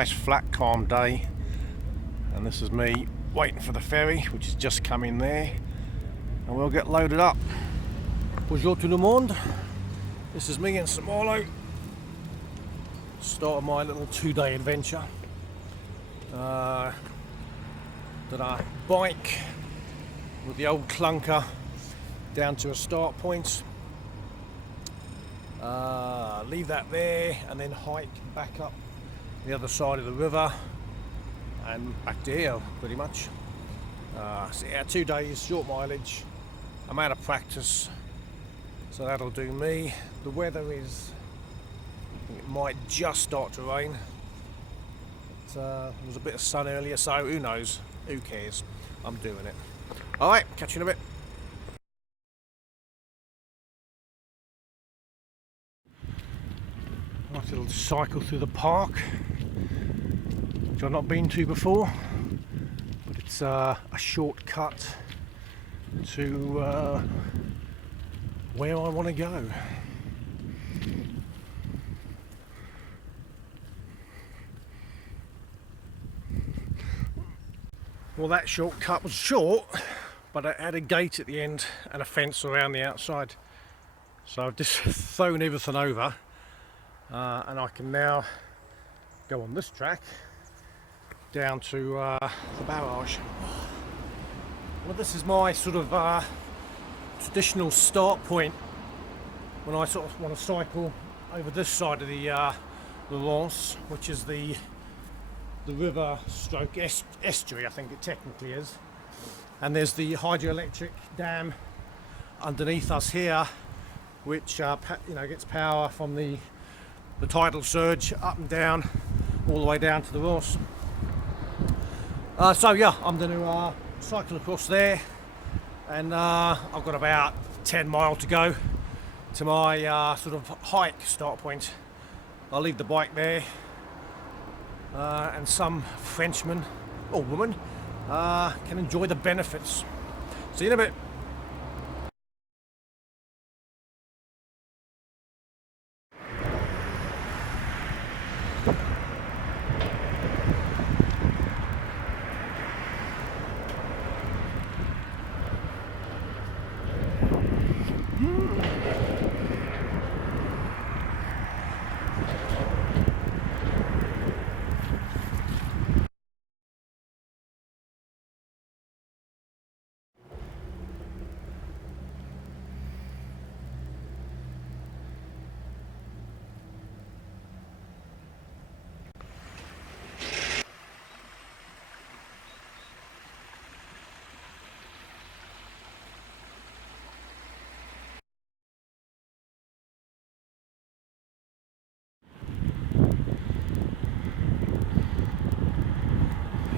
nice flat calm day, and this is me waiting for the ferry which has just come in there, and we'll get loaded up. Bonjour tout le monde, this is me in Malo. Start of my little 2-day adventure. Did I bike with the old clunker down to a start point, leave that there, and then hike back up the other side of the river and back to here pretty much. So yeah, 2 days, short mileage. I'm out of practice, so that'll do me. The weather is, I think it might just start to rain. There was a bit of sun earlier, so who knows, who cares, I'm doing it. Alright, catch you in a bit. Nice little cycle through the park, which I've not been to before, but it's a shortcut to where I want to go. Well, that shortcut was short, but it had a gate at the end and a fence around the outside. So I've just thrown everything over, and I can now go on this track down to the barrage. Well, this is my sort of traditional start point when I sort of want to cycle over this side of the rance, which is the river stroke estuary, I think it technically is. And there's the hydroelectric dam underneath us here, which gets power from the tidal surge up and down, all the way down to the rance. So yeah, I'm going to cycle across there, and I've got about 10 miles to go to my sort of hike start point. I'll leave the bike there, and some Frenchman or woman can enjoy the benefits. See you in a bit.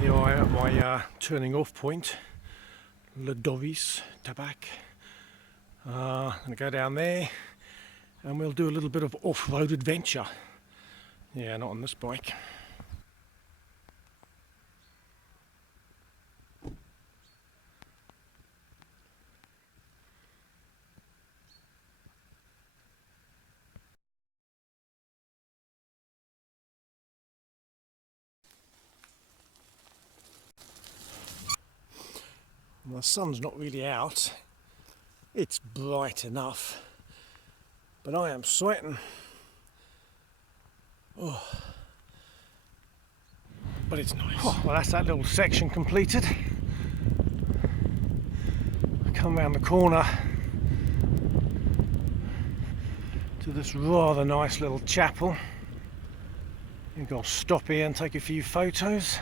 Here I am at my turning off point, Le Dovis Tabac. I'm going to go down there and we'll do a little bit of off-road adventure. Yeah, not on this bike. Well, the sun's not really out. It's bright enough, but I am sweating. Oh. But it's nice. Oh, well, that's that little section completed. I come round the corner to this rather nice little chapel. I think I'll stop here and take a few photos.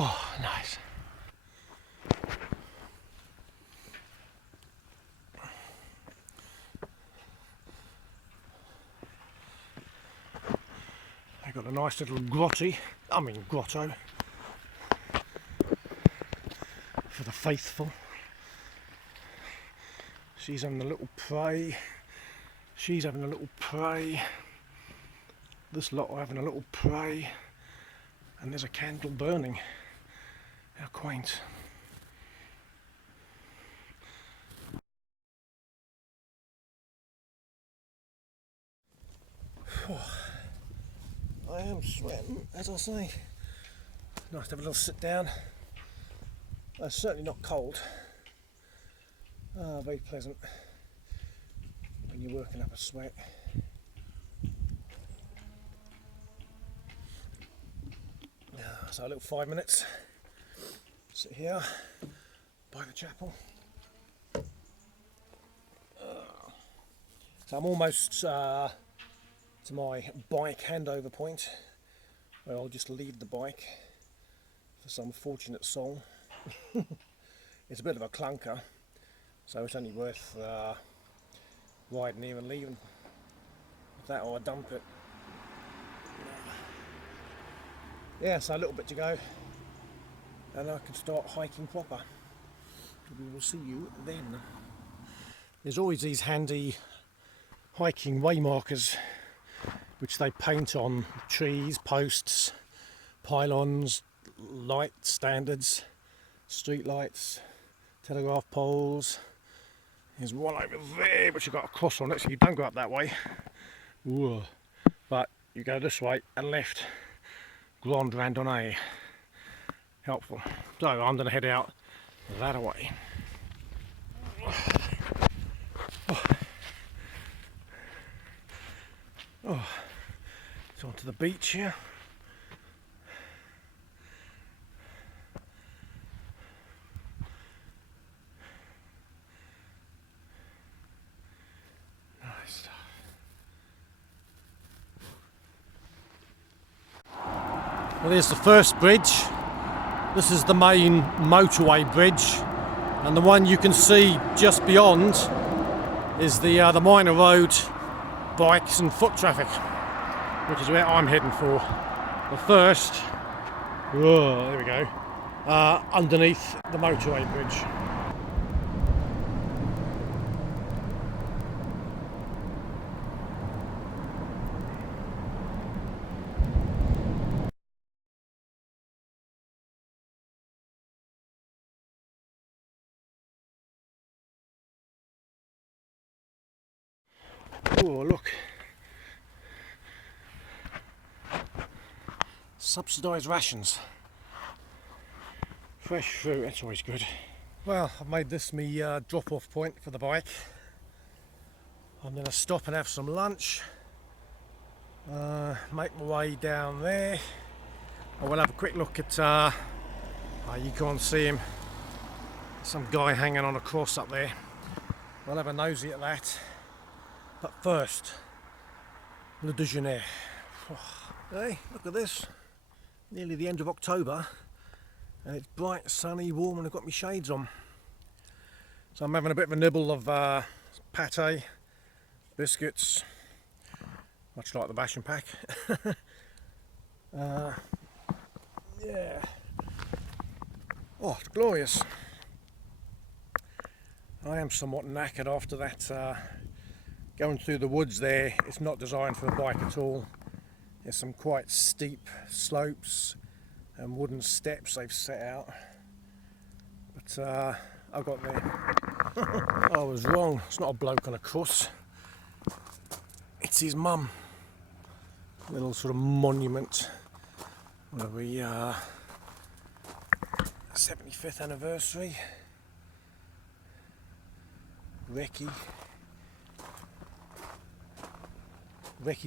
Oh, nice. They've got a nice little grotto for the faithful. She's having a little pray. She's having a little pray. This lot are having a little pray. And there's a candle burning. How quaint. I am sweating, as I say. Nice to have a little sit down. It's certainly not cold. Very pleasant when you're working up a sweat. So a little 5 minutes. Sit here by the chapel. So I'm almost to my bike handover point, where I'll just leave the bike for some fortunate soul. It's a bit of a clunker, so it's only worth riding here and leaving. If that, or I dump it. Yeah, so a little bit to go, and I can start hiking proper. We will see you then. There's always these handy hiking waymarkers which they paint on trees, posts, pylons, light standards, street lights, telegraph poles. There's one over there which you've got a cross on it, so you don't go up that way. Ooh. But you go this way and left. Grande randonnée. Helpful. So I'm going to head out that way. Oh, it's onto the beach here. Nice stuff. Well, there's the first bridge. This is the main motorway bridge, and the one you can see just beyond is the minor road, bikes and foot traffic, which is where I'm heading for. But first, whoa, there we go, underneath the motorway bridge. Oh, look. Subsidised rations. Fresh fruit, that's always good. Well, I've made this me drop-off point for the bike. I'm going to stop and have some lunch. Make my way down there. I will have a quick look at, you can't see him, some guy hanging on a cross up there. I'll have a nosy at that. But first, le déjeuner. Hey, look at this. Nearly the end of October, and it's bright, sunny, warm, and I've got my shades on. So I'm having a bit of a nibble of pate, biscuits, much like the Bastion pack. Yeah. Oh, it's glorious. I am somewhat knackered after that. Going through the woods there, it's not designed for a bike at all. There's some quite steep slopes and wooden steps they've set out. But I got there. I was wrong, it's not a bloke on a cross. It's his mum. A little sort of monument where we 75th anniversary. Recce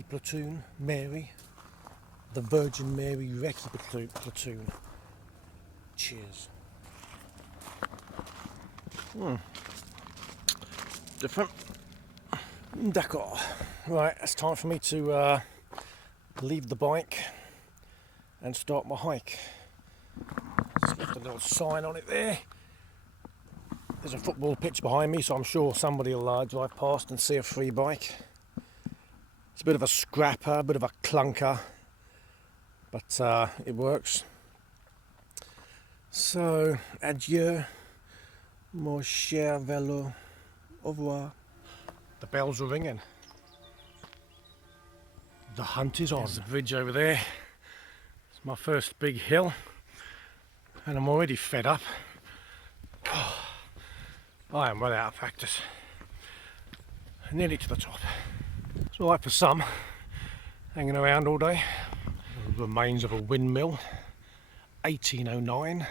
platoon, Mary, the Virgin Mary Recce platoon. Cheers. Different. D'accord. Right, it's time for me to leave the bike and start my hike. Just left a little sign on it there. There's a football pitch behind me, so I'm sure somebody will drive past and see a free bike. It's a bit of a scrapper, a bit of a clunker, but it works. So, adieu, mon cher vélo, au revoir. The bells are ringing. The hunt is on. There's the bridge over there. It's my first big hill, and I'm already fed up. Oh, I am well out of practice. Nearly to the top. It's alright for some, hanging around all day. The remains of a windmill, 1809,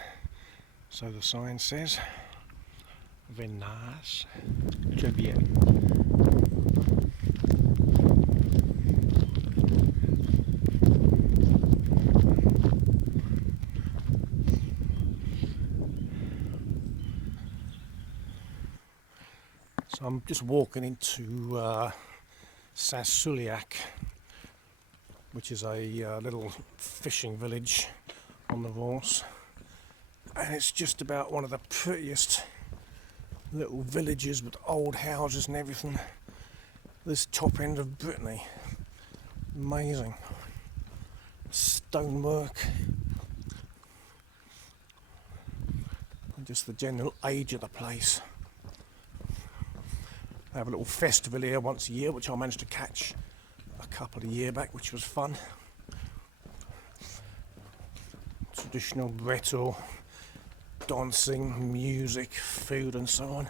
so the sign says. Very nice. Très bien. So I'm just walking into Saint-Suliac, which is a little fishing village on the Rance, and it's just about one of the prettiest little villages with old houses and everything. This top end of Brittany, amazing stonework, and just the general age of the place. They have a little festival here once a year, which I managed to catch a couple of years back, which was fun. Traditional Breton dancing, music, food and so on.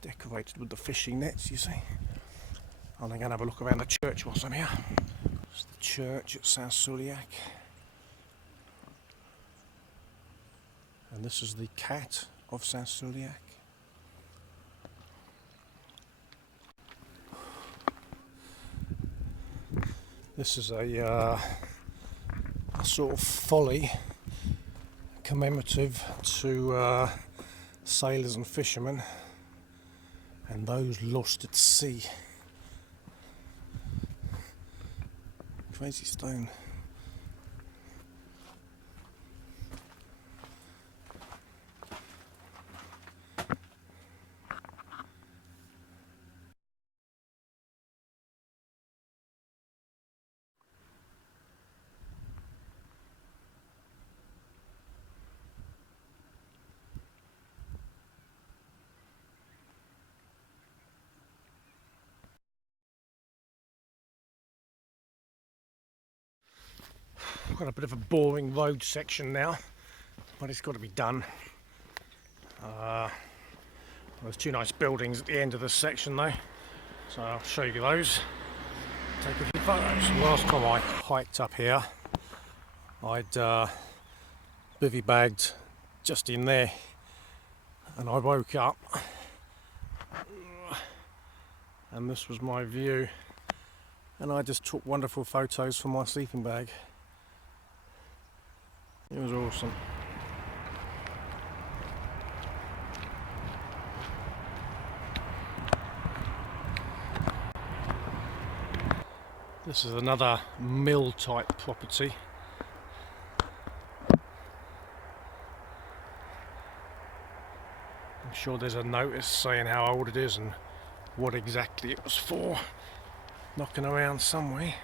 Decorated with the fishing nets, you see. I'm going to have a look around the church whilst I'm here. It's the church at Saint-Suliac. And this is the cat of Saint-Suliac. This is a sort of folly commemorative to sailors and fishermen and those lost at sea. Crazy stone. Got a bit of a boring road section now, but it's got to be done. There's two nice buildings at the end of this section though, so I'll show you those. Take a few photos. Last time I hiked up here, I'd bivvy bagged just in there, and I woke up and this was my view, and I just took wonderful photos from my sleeping bag. It was awesome. This is another mill type property. I'm sure there's a notice saying how old it is and what exactly it was for, knocking around somewhere.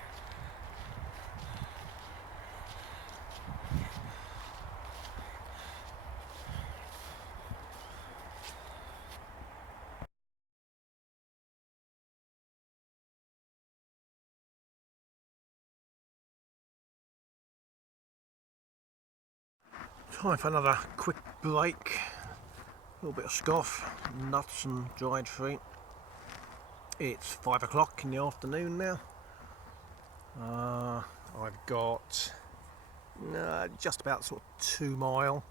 Time for another quick break. A little bit of scoff, nuts and dried fruit. It's 5 o'clock in the afternoon now. I've got just about sort of 2 miles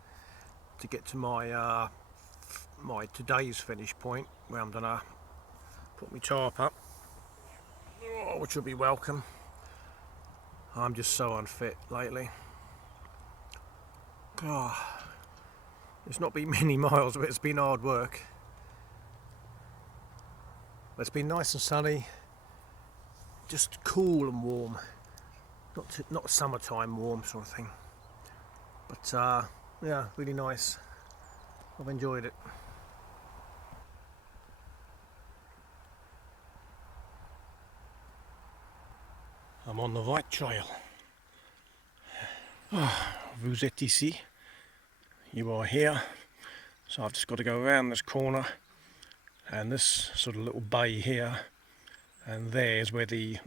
to get to my my today's finish point, where I'm gonna put my tarp up, which will be welcome. I'm just so unfit lately. It's not been many miles, but it's been hard work. But it's been nice and sunny, just cool and warm, not summertime warm sort of thing. But yeah, really nice. I've enjoyed it. I'm on the right trail. Vous êtes ici. You are here. So I've just got to go around this corner and this sort of little bay here, and there's where the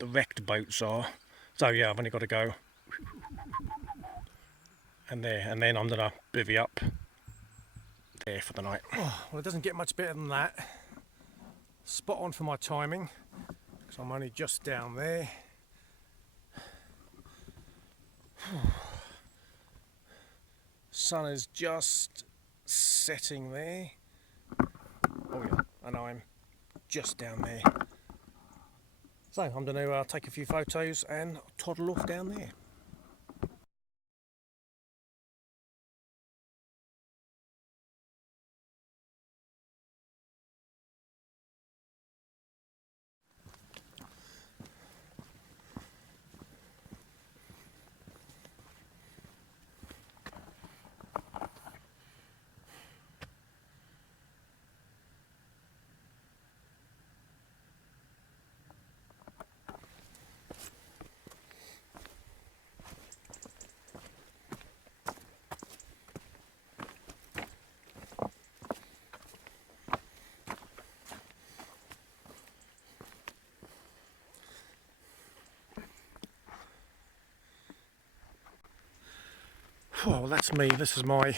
wrecked boats are. So yeah, I've only got to go and there, and then I'm gonna bivvy up there for the night. Oh, well, it doesn't get much better than that. spot on for my timing because I'm only just down there. Sun is just setting there. Oh yeah, and I'm just down there. So I'm going to take a few photos and toddle off down there. Well, that's me. This is my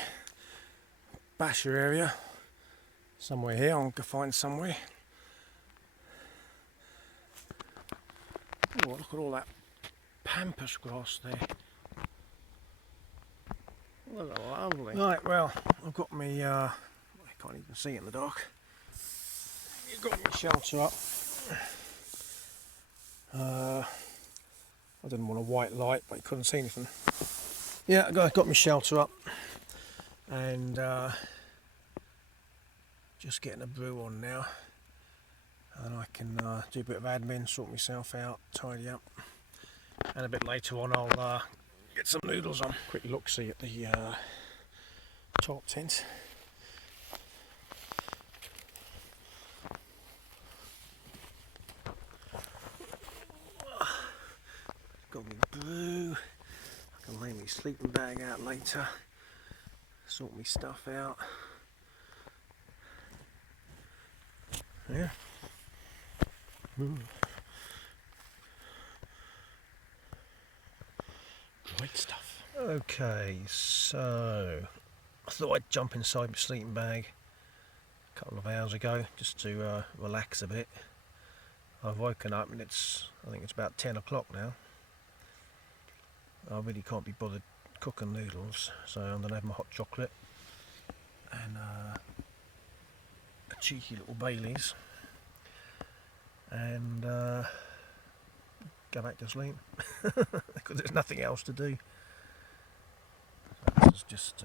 basher area. Somewhere here, I'm going to find somewhere. Oh, look at all that pampas grass there. Look, lovely. Right, well, I've got me, I can't even see it in the dark. You've got my shelter up. I didn't want a white light, but you couldn't see anything. Yeah, I've got my shelter up. And just getting a brew on now. And I can do a bit of admin, sort myself out, tidy up. And a bit later on I'll get some noodles on. Quick look see at the top tent. Got my brew. I can lay my sleeping bag out later. Sort my stuff out. Yeah. Ooh. Great stuff. Okay, so I thought I'd jump inside my sleeping bag a couple of hours ago just to relax a bit. I've woken up and I think it's about 10 o'clock now. I really can't be bothered cooking noodles, so I'm going to have my hot chocolate and a cheeky little Baileys and go back to sleep because there's nothing else to do. So this is just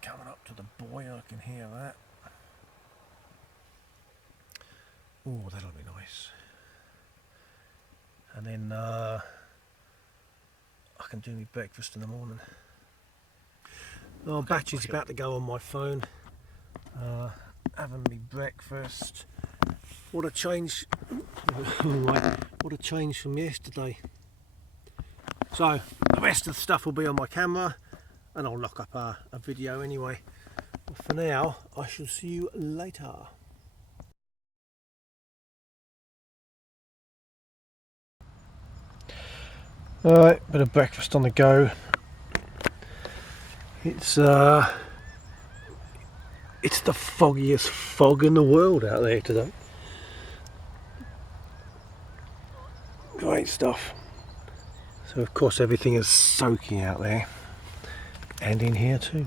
coming up to the boy, I can hear that. Oh, that'll be nice. And then I can do my breakfast in the morning. Oh, battery's about to go on my phone. Having me breakfast. What a change! What a change from yesterday. So the rest of the stuff will be on my camera, and I'll lock up a video anyway. But for now, I shall see you later. Alright, bit of breakfast on the go. It's the foggiest fog in the world out there today. Great stuff. So of course everything is soaking out there and in here too.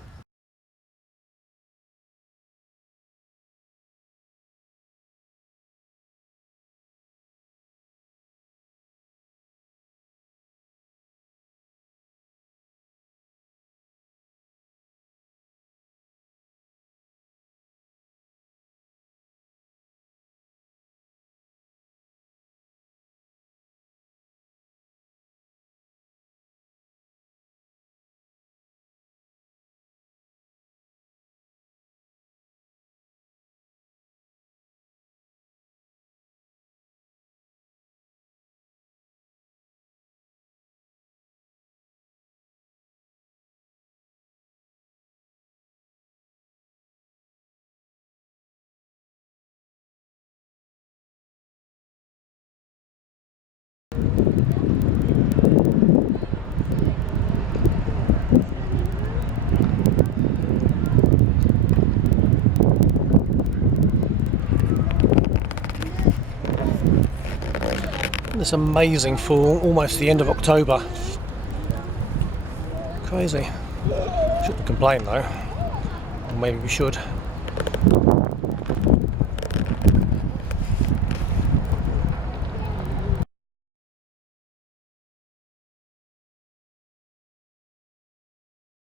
this amazing fall, almost the end of October. Crazy. Shouldn't complain though, or maybe we should.